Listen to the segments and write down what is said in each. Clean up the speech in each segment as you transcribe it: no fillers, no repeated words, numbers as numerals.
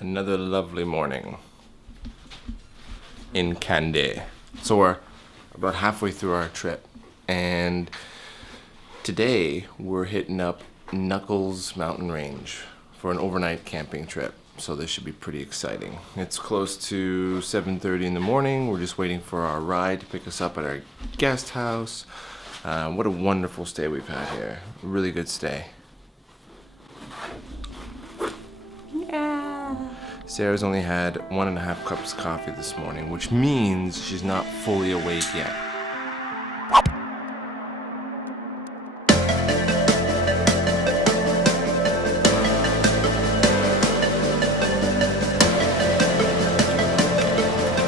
Another lovely morning in Kandy. So we're about halfway through our trip, and today we're hitting up Knuckles Mountain Range for an overnight camping trip. So this should be pretty exciting. It's close to 7:30 in the morning. We're just waiting for our ride to pick us up at our guest house. What a wonderful stay we've had here. Really good stay. Sarah's only had 1.5 cups of coffee this morning, which means she's not fully awake yet.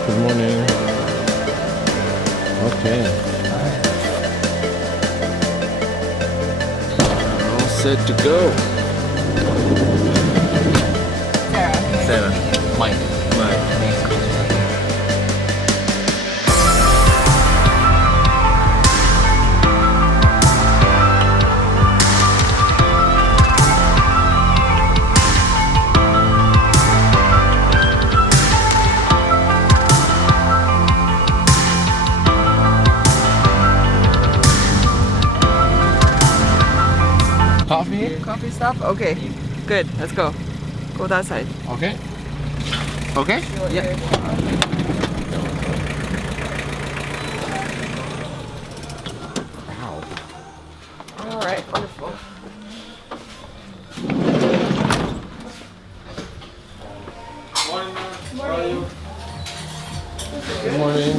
Good morning. Okay. All set to go. Sarah. Mike. Coffee? Coffee stop? Okay. Good. Let's go. Go that side. Okay. Okay? Yeah. Wow. Alright, wonderful. Morning. Good morning.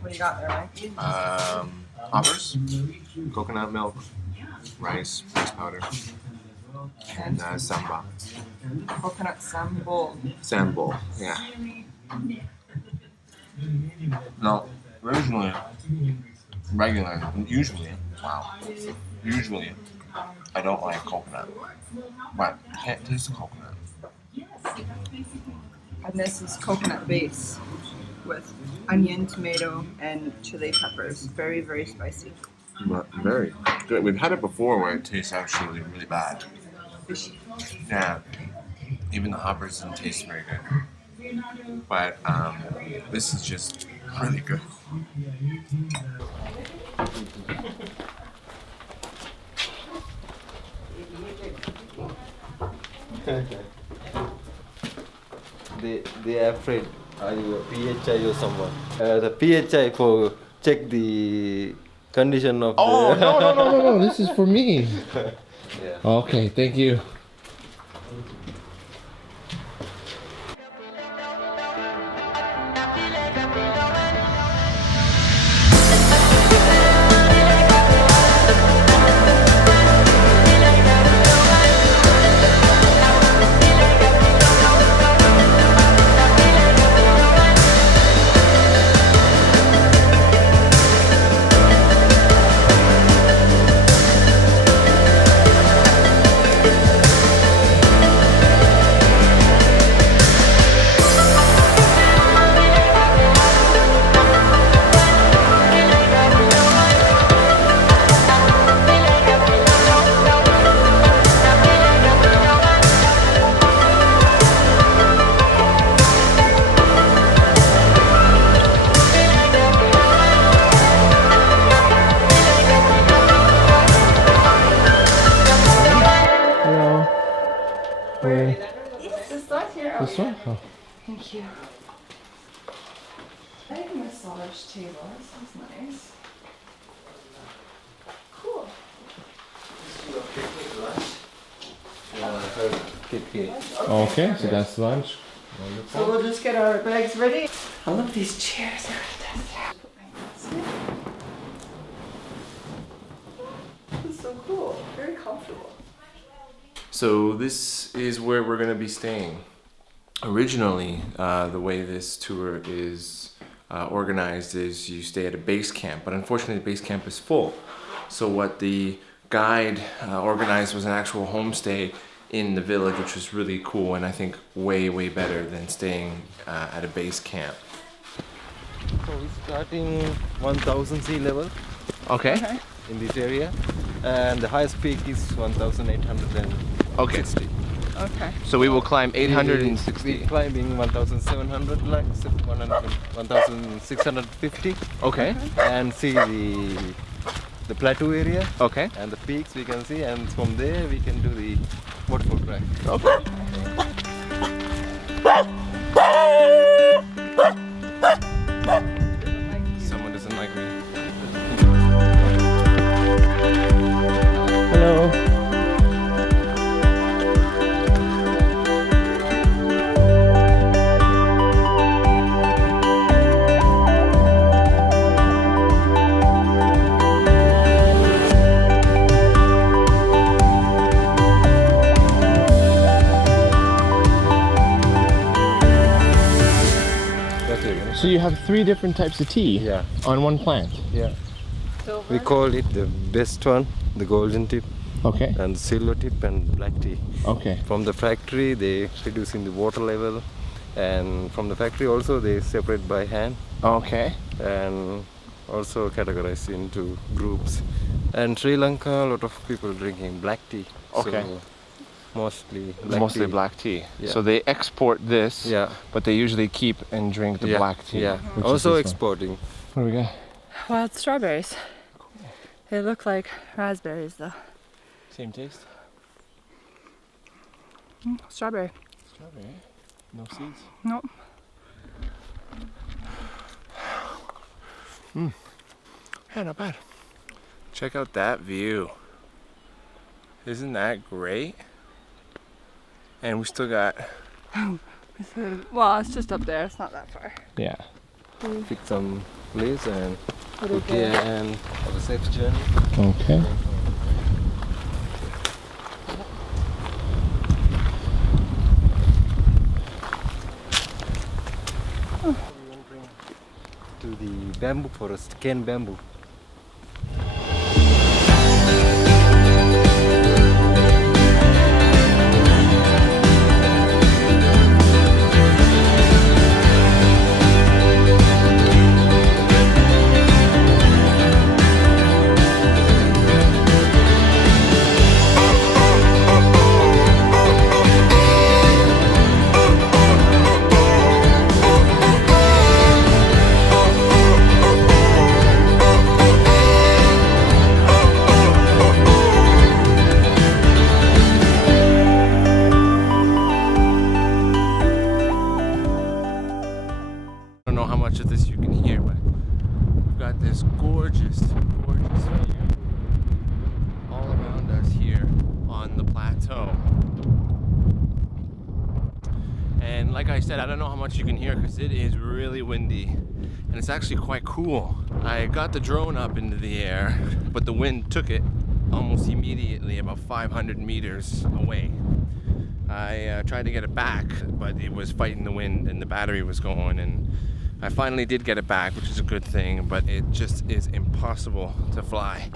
What do you got there, Mike? Hoppers, coconut milk, rice powder, and sambal. Coconut SAMBOL. SAMBOL, yeah. No, usually, I don't like coconut, but I can't taste the coconut. And this is coconut base with onion, tomato, and chili peppers. Very, very spicy. But very good. We've had it before where it tastes actually really bad. Fishy. Yeah, even the hoppers didn't taste very good. But this is just really good. They are afraid. Are you a PHI or someone? The PHI for check the condition of Oh, the... no, this is for me. Yeah. Okay, thank you. This one? Oh. Thank you. I like a massage table. This is nice. Cool. Okay, so that's lunch. So we'll just get our bags ready. I love these chairs. They're fantastic. This is so cool. Very comfortable. So this is where we're gonna be staying. Originally, the way this tour is organized is you stay at a base camp, but unfortunately the base camp is full. So what the guide organized was an actual homestay in the village, which was really cool, and I think way better than staying at a base camp. So we're starting 1000 sea level Okay. in this area. and the highest peak is 1,860. Okay. Okay. So we will climb 860. We're climbing 1,700, like 1,650, Okay. and see the plateau area Okay. and the peaks we can see, and from there we can do the waterfall track. Okay. Someone doesn't like me. Hello. So you have 3 different types of tea Yeah. on one plant. Yeah. Silver. We call it the best one, the golden tip, Okay. and silver tip, and black tea. Okay. From the factory, they reducing the water level, and from the factory also they separate by hand Okay. and also categorize into groups. And Sri Lanka, a lot of people drinking black tea. Okay. So mostly Black tea. Yeah. So they export this, Yeah. but they usually keep and drink the Yeah. black tea. Yeah. which is Also this one. exporting. What do we got? Wild strawberries. They look like raspberries though. Same taste? Strawberry. Strawberry. No seeds? Nope. Yeah, not bad. Check out that view. Isn't that great? And we still got... Well, it's just up there. It's not that far. Yeah. Pick some place and Little okay, bit. and have a safe journey. Okay. To the bamboo forest, cane bamboo. I don't know how much of this you can hear, but we've got this gorgeous, gorgeous view all around us here on the plateau. And like I said, I don't know how much you can hear because it is really windy and it's actually quite cool. I got the drone up into the air, but the wind took it almost immediately, about 500 meters away. I tried to get it back, but it was fighting the wind and the battery was going, and I finally did get it back, which is a good thing, but it just is impossible to fly.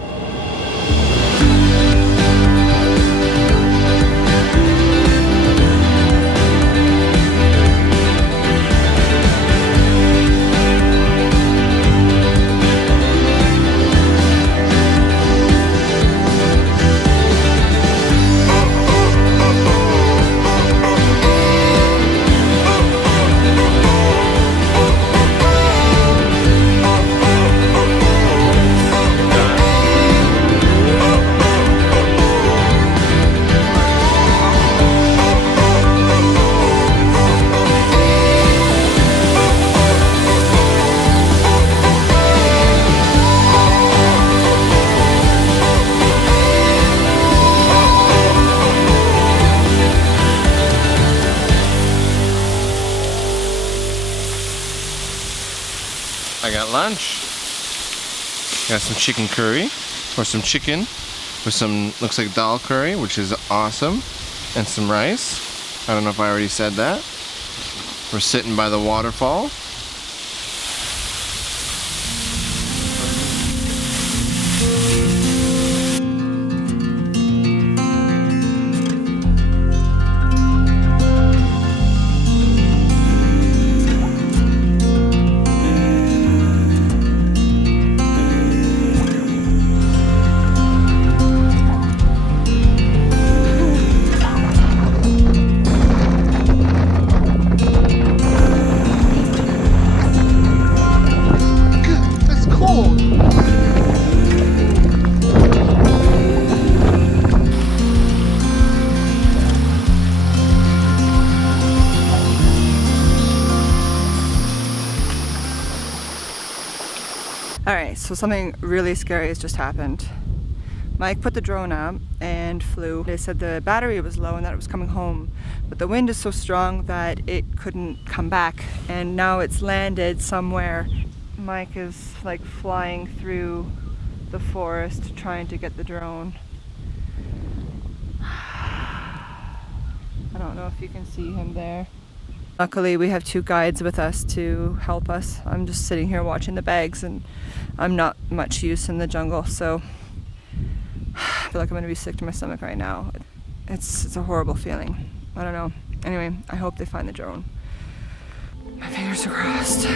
I got lunch. Got some chicken curry, or some chicken with some, looks like dal curry, which is awesome, and some rice. I don't know if I already said that. We're sitting by the waterfall. So something really scary has just happened. Mike put the drone up and flew. They said the battery was low and that it was coming home, but the wind is so strong that it couldn't come back, and now it's landed somewhere. Mike is like flying through the forest trying to get the drone. I don't know if you can see him there. Luckily, we have 2 guides with us to help us. I'm just sitting here watching the bags, and I'm not much use in the jungle, so I feel like I'm gonna be sick to my stomach right now. It's a horrible feeling. I don't know. Anyway, I hope they find the drone. My fingers are crossed.